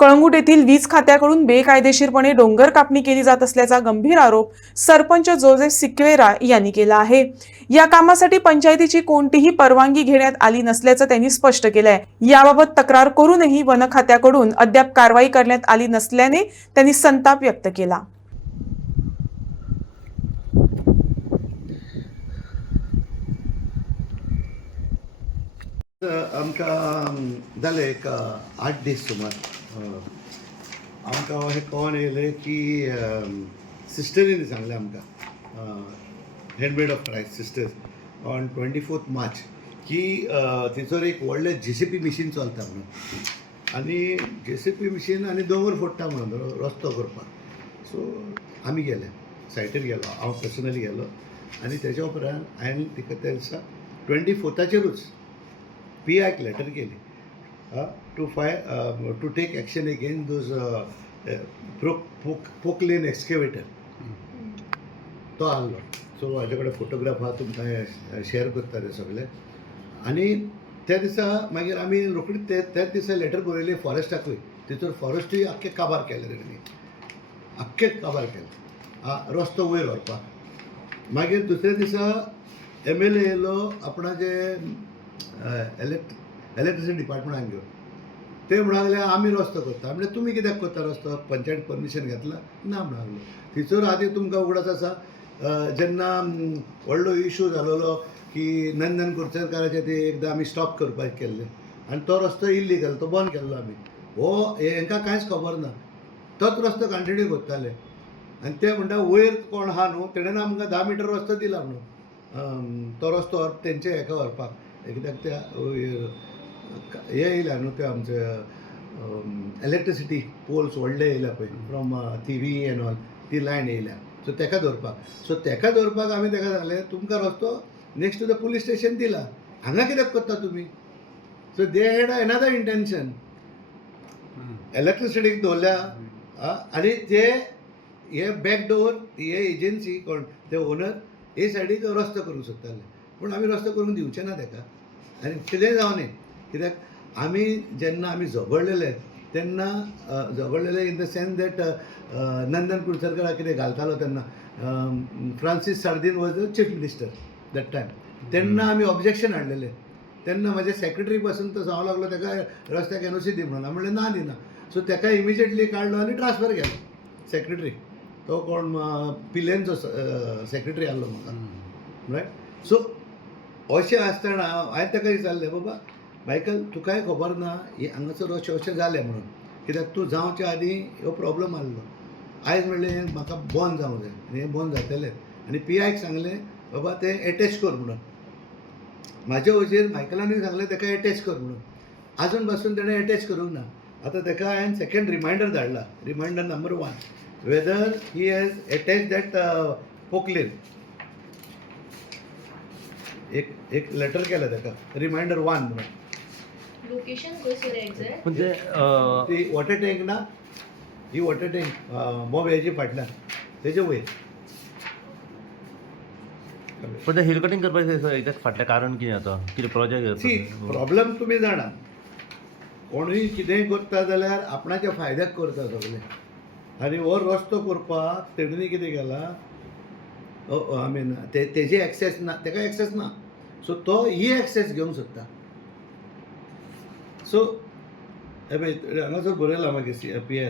कळंगूट येथील वीज खात्याकडून बेकायदेशीरपणे डोंगर कापणी केली जात असल्याचा गंभीर आरोप सरपंच जोसेफ सिक्वेरा यांनी केला आहे। या कामासाठी पंचायतीची कोणतीही परवानगी घेण्यात आली नसल्याचं त्यांनी स्पष्ट केलंय। याबाबत तक्रार करूनही वन खात्याकडून अद्याप कारवाई करण्यात आली नसल्याने त्यांनी संताप व्यक्त केला। आमकां जाले एक 8 दीस सुमार आमकां अशें कळोन येयलें की सिस्टरीनी सांगलें आमकां handmade of Christ sisters on 24 March की थंयसर एक व्हडलें JCB मिशीन चलता म्हणून आनी JCB मिशीन आनी दोंगर फोडटा म्हणून रस्तो करपाक। सो आमी गेले सायटीर गेलो, हांव पर्सनली गेलो आनी तेच्या उपरांत हांवें तिका त्या दिसा 24चेरूच PIक लेटर केली to take action against those Poclain excavator. तो आहलो, सो हाजे कडेन फोटोग्राफ आहा, तुमकां शेअर करता ते सगळे। आनी त्या दिसा मागीर आमी रोखडीच त्याच दिसा लेटर बरयलें फॉरेस्टाकूय, तितूर फॉरेस्टूय आख्खे काबार केले तेणी, आख्खे काबार केले रस्तो वयर व्हरपाक। मागीर दुसऱ्या दिसा MLA येयलो आपणाचे इलेक्ट्रिसिटी डिपार्टमेंटाक घेवन, ते म्हणूंक लागले आमी रस्तो करता। म्हणजे तुमी कित्याक करता रस्तो, पंचायत परमिशन घेतला ना म्हणूंक लागलो। थंयसर आदी तुमकां उगडास आसा जेन्ना व्हडलो इशू जालोलो की नंदन कुडचरकाराचे ते एकदां आमी स्टॉप करपाक केल्ले आनी तो रस्तो इल्लीगल, तो बंद केल्लो आमी। हो हांकां कांयच खबर ना, तोच रस्तो कंटिन्यू करताले आनी ते म्हणटा वयर कोण आहा न्हू तेणेन आमकां 10 मिटर रस्तो दिला म्हणून तो रस्तो तेंचे हेका व्हरपाक। कित्याक त्या हे येयल्या न्हू ते आमचे इलेक्ट्रिसिटी पोल्स व्हडले येयल्या पळय फ्रॉम TV एन ऑल, ती लायन येयल्या, सो तेका दवरपाक आमी तेका सांगलें तुमकां रस्तो next to the police station दिला, हांगा कित्याक करता तुमी। So they had another intention, इलेक्ट्रिसिटीक दवरल्या आनी ते हे बॅकडोर हे एजन्सी कोण ते ओनर हे सायडीक रस्तो करूंक सोदताले, पूण आमी रस्तो करून दिवचे ना ताका। आनी कितेंय जावं न्ही, कित्याक आमी जेन्ना आमी झगडलेले तेन्ना झगडलेले in the sense that Nandan कुडचरकाराक कितें घालतालो तेन्ना Francisco Sardinha was the chief minister that time, तेन्ना आमी ऑब्जेक्शन हाडलेले। तेन्ना म्हाजे सेक्रेटरी पासून तो सांगूंक लागलो ताका रस्त्याक NOC दी म्हणून, हांवें म्हणलें ना दिना। सो ताका इमिजिएटली काडलो आनी ट्रान्सफर केलो सेक्रेटरी, तो कोण पिलेनचो सेक्रेटरी आहलो म्हाका, रायट। सो अशें आसतना हांवें ताका विचारलें बाबा मायकल तुकाय खबर ना हे हांगासर अशें जालें म्हणून, कित्याक तूं जावच्या आदीं हो प्रॉब्लम आहलो। आयज म्हणलें म्हाका बंद जावंक जाय आनी हें बंद जातलें आनी PIक सांगलें बाबा तें एटॅच कर म्हणून। म्हाज्या वजेर मायकलानूय सांगलें ताका एटॅच कर म्हणून, आजून पासून ताणें एटॅच करूंक ना। आतां ताका हांवें सेकंड रिमांयडर धाडला, reminder number 1 whether he has attach that poclain. एक लेटर केलं ताका रिमांयडर 1 म्हणून। लोकेशन खंयसर एक्झॅक्ट म्हणजे ती वॉटर टँक ना, ही वॉटर टँक मोब हेजी फाटल्यान तेजे वयर। पण ते हिल कटिंग करपाचें हेच्या फाटलें कारण कितें आतां, कितें प्रोजेक्ट सी प्रॉब्लम तुमी जाणा, कोणूय कितेंय करता जाल्यार आपणाच्या फायद्याक करता सगळें। आनी हो रस्तो करपाक तेणें कितें केलां, आय मीन तेजी एक्सेस ना, ताका एक्सेस ना, सो तो ही एक्सेस घेवंक सोदता। सो हांगासर बरयलां मागीर PI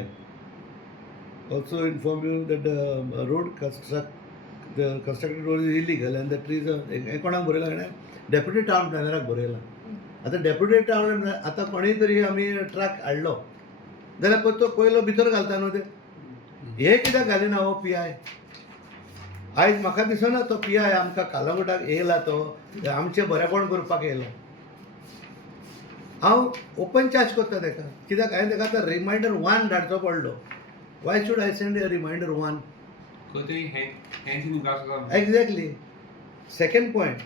also inform you that road constructed road is illegal end the trees हें कोणाक बरयलां हाणें, डेप्युटी टावन प्लॅनराक बरयलां। आतां डेप्युटी टावन आतां कोणीय तरी आमी ट्रक हाडलो जाल्यार तो पयलो भितर घालता न्हू ते, हे कित्याक घालिना हो PI। आयज म्हाका दिसना तो PI आमकां कालांगुटाक येयला, तो आमचें बरेपण करपाक येयला। हांव ओपन चार्ज करता ताका, कित्याक हांवें ताका आतां रिमांयडर 1 धाडचो पडलो। Why should I send reminder 1? Exactly. Second point,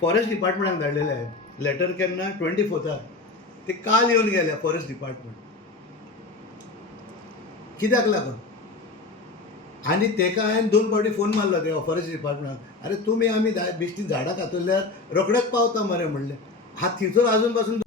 forest डिपार्टमेंटाक धाडलेले आहेत लेटर केन्ना 24 ते काल येवन गेल्या फॉरेस्ट डिपार्टमेंट, कित्याक लागून। आनी ताका हांवें 2 फावटी फोन मारलो त्या फॉरेस्ट डिपार्टमेंटाक, अरे तुमी आमी बेश्टी झाडां कातरल्यार रोखडेच पावता मरे म्हणलें। थंयसर आजून पासून